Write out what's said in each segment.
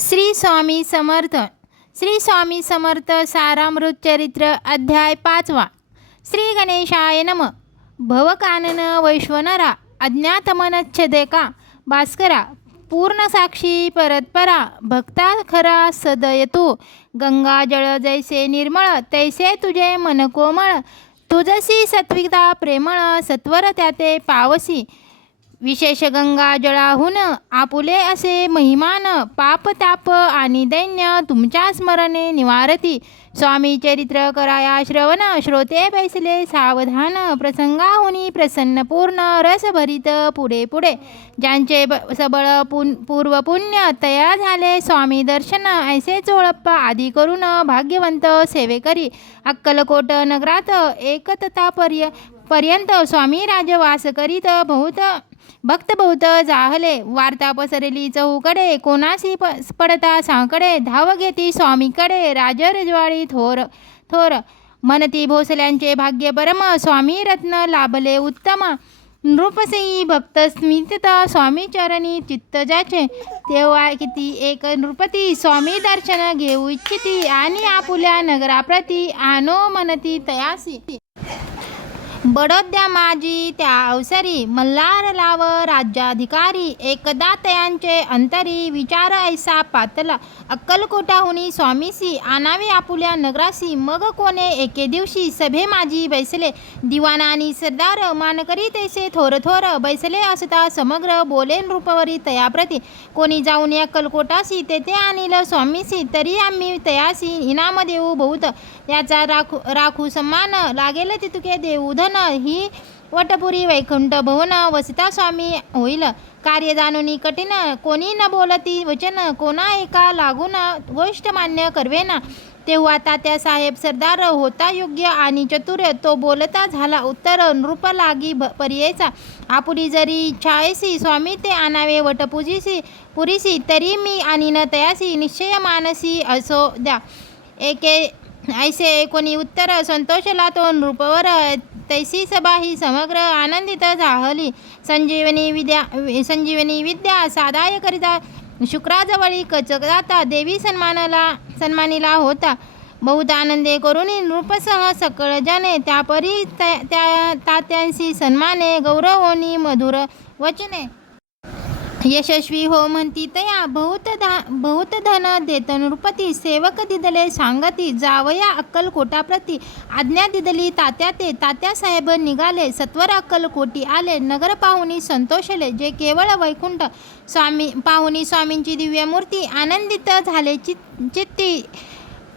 श्री स्वामी समर्थ. श्री स्वामी समर्थ सारामृत चरित्र अध्याय 5वा. श्री गणेशाय नम. भवकानन वैश्वनरा अज्ञातमनच्छदेका भास्करा पूर्णसाक्षी परत्परा भक्ता खरा सदयतु गंगाजळ जैसे निर्मळ तैसे तुझे मन कोमळ तुझसी सत्विकता प्रेमळ सत्वर त्याते पावसी विशेष गंगा जळाहून आपुले असे महिमान पाप ताप आणि दैन्य तुमच्या स्मरणे निवारती. स्वामी चरित्र कराया श्रवण श्रोते बैसले सावधान प्रसंगाहुनी प्रसन्नपूर्ण रसभरित पुढे पुढे ज्यांचे सबळ पूर्वपुण्य तया झाले स्वामी दर्शन ऐसे चोळप्पा आदी करून भाग्यवंत सेवेकरी अक्कलकोट नगरात एकतता पर्यंत स्वामी राजवास करीत भक्त बहुत जाहले. वार्ता पसरली चहूकडे कोणासी पडता सांकडे धाव घेती स्वामीकडे राजरजवाडी थोर थोर मनती भोसल्यांचे भाग्य परम स्वामी रत्न लाभले उत्तम नृपसेई भक्त स्मित स्वामी चरणी चित्त जाचे तेव्हा किती एक नृपती स्वामी दर्शन घेऊ इच्छिती आणि आपुल्या नगराप्रती आनो मनती तयासी. बडोद्या माझी त्या अवसरी मल्हार लाव राज्याधिकारी एकदा तयांचे अंतरी विचार ऐसा पातला अक्कलकोटाहुनी स्वामीसी आनावे आपुल्या नगरासी मग कोणे एके दिवशी सभे माझी बैसले दिवाना आणि सरदार मानकरी तैसे थोर थोर बैसले असता समग्र बोले नृपवरी तयाप्रती कोणी जाऊन अक्कलकोटासी तेथे आणील स्वामीसी तरी आम्ही तयासी इनाम देऊ बहुत याचा राखू सम्मान लागेल तितुके देऊ धन ही वटपुरी वैकुंठ भवन वसिता स्वामी होईल. कार्य जाणून कठीण कोणी न बोलती वचन कोणा एका लागून गोष्ट मान्य करवेना. तेव्हा तात्या साहेब सरदार होता योग्य आणि चतुर तो बोलता झाला उत्तर नृप लागी पर्यायचा आपुली जरी इच्छायसी स्वामी ते आणावे वटपूजीसी पुरीसी तरी मी आणि न तयासी निश्चय मानसी असो द्या. ऐसे कोणी उत्तर संतोषला तो नृपवर तैसी सभा ही समग्र आनंदित झाली. संजीवनी विद्या साधाय करिता शुक्राजवळी कचकदाता देवी सन्मानिला होता. बहुत आनंदे करून नृपसह सकळ जने त्यापरी तात्यांशी सन्माने गौरवोनी मधुर वचने यशस्वी हो म्हणती तया बहुत धन देत नृपती सेवक दिदले सांगती जावया अक्कलकोटाप्रती आज्ञा दिदली तात्या ते तात्या साहेब निघाले सत्वर अक्कलकोटी आले. नगर पाहुणी संतोषले जे केवळ वैकुंठ पाहुणी स्वामींची दिव्य मूर्ती आनंदित झाले चित्ती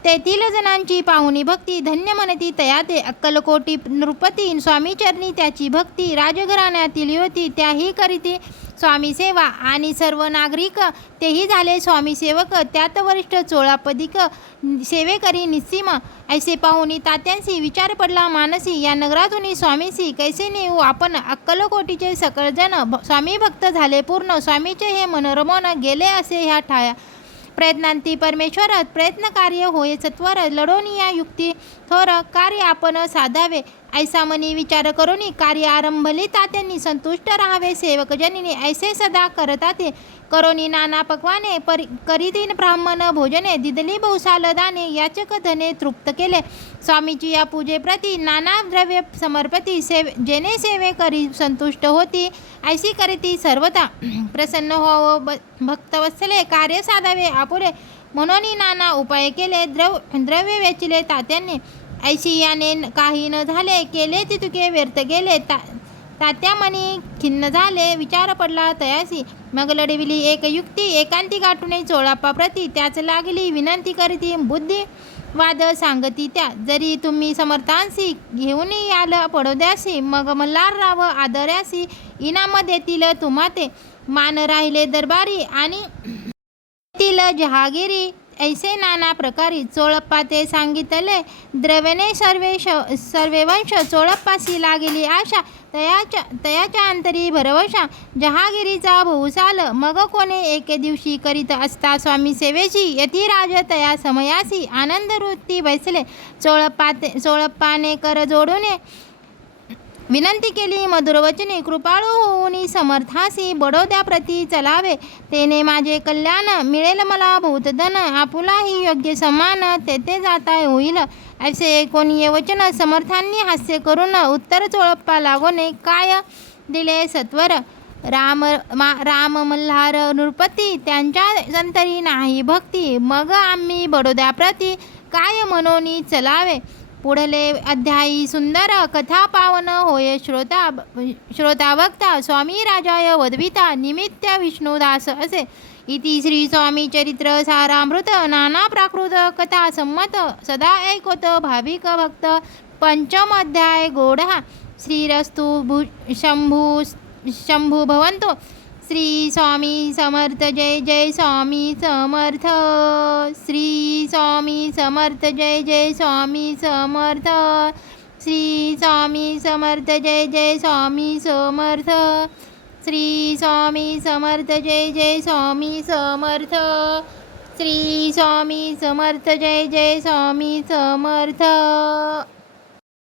तेथील जणांची पाहुणी भक्ती धन्य म्हणती तया ते अक्कलकोटी नृपती स्वामीचरणी त्याची भक्ती राजघराण्यातील युवती त्याही करीती स्वामी सेवा आणि सर्व नागरिक तेही झाले स्वामी सेवक त्यात वरिष्ठ चोळापदिक सेवेकरी निस्सीम. ऐसे पाहुणी तात्यांशी विचार पडला मानसी या नगरातून स्वामीसी कैसे नेऊ आपण अक्कलकोटीचे सकळ जन स्वामी भक्त झाले पूर्ण स्वामीचे हे मनोरमोन गेले असे ह्या ठाया प्रयत्नांती परमेश्वर प्रयत्न कार्य होय सत्वर लढोनी या युक्ती थोर कार्य आपण साधावे ऐसा मनी विचार करून कार्य आरंभले तात्यांनी संतुष्ट राहावे सेवकजनीने ऐसे सदा करताते करोनी नाना पक्वाने करीतीन ब्राह्मण भोजने दिदली बहुसाल दाने याचक धने तृप्त केले. स्वामीची या पूजेप्रती नाना द्रव्य समर्पती जेने सेवे करी संतुष्ट होती ऐसी करीती सर्वता प्रसन्न हो भक्तवत्सले कार्य साधावे आपुले म्हणून नाना उपाय केले द्रव्य वेचले तात्यांनी ऐशी याने काही न झाले केले तितुके व्यर्थ गेले. तात्या मनी खिन्न झाले विचार पडला तयासी मग लढविली एक युक्ती एकांती गाठून चोळाप्पा प्रती त्याच लागली विनंती करीती बुद्धिवाद सांगती त्या जरी तुम्ही समर्थांशी घेऊन याल पडोद्यासी मग मल्हारराव आदर्यासी इनाम देतील तुम्हा ते मान राहिले दरबारी आणि देतील जहागिरी ऐसे नाना प्रकारी चोळप्पा ते सांगितले द्रव्यने सर्वे वंश चोळप्पासी लागली आशा तयाच्या अंतरी भरवशा जहागिरीचा बहुसाल मग कोणे एके दिवशी करीत असता स्वामी सेवेची यतिराज तया समयासी आनंद वृत्ती बैसले चोळप्पाने कर जोडून विनंती केली मधुर वचने, कृपाळू होऊन समर्थासी बडोद्याप्रती चलावे, तेने माझे कल्याण मिळेल मला भूतधन, आपुलाही योग्य समान तेथे जाता होईल. असे कोणी वचन समर्थांनी हास्य करून उत्तर चोळप्पा लागोने, काय दिले सत्वर. राम मल्हार नृपती, त्यांच्या संतरी नाही भक्ती, मग आम्ही बडोद्याप्रती काय मनोनी चलावे. पुढले अध्यायी सुंदर कथा पावन होय श्रोता भक्ता, स्वामी राजाय वदविता निमित्त विष्णुदास असे. इति श्री स्वामी चरित्र सारामृत नाना प्राकृत कथा संमत, सदा ऐकोत भाविक भक्त. पंचम अध्याय गोढा. श्रीरस्तु शंभू भवंतो. श्री स्वामी समर्थ. जय जय स्वामी समर्थ. श्री स्वामी समर्थ. जय जय स्वामी समर्थ. श्री स्वामी समर्थ. जय जय स्वामी समर्थ. श्री स्वामी समर्थ. जय जय स्वामी समर्थ. श्री स्वामी समर्थ. जय जय स्वामी समर्थ.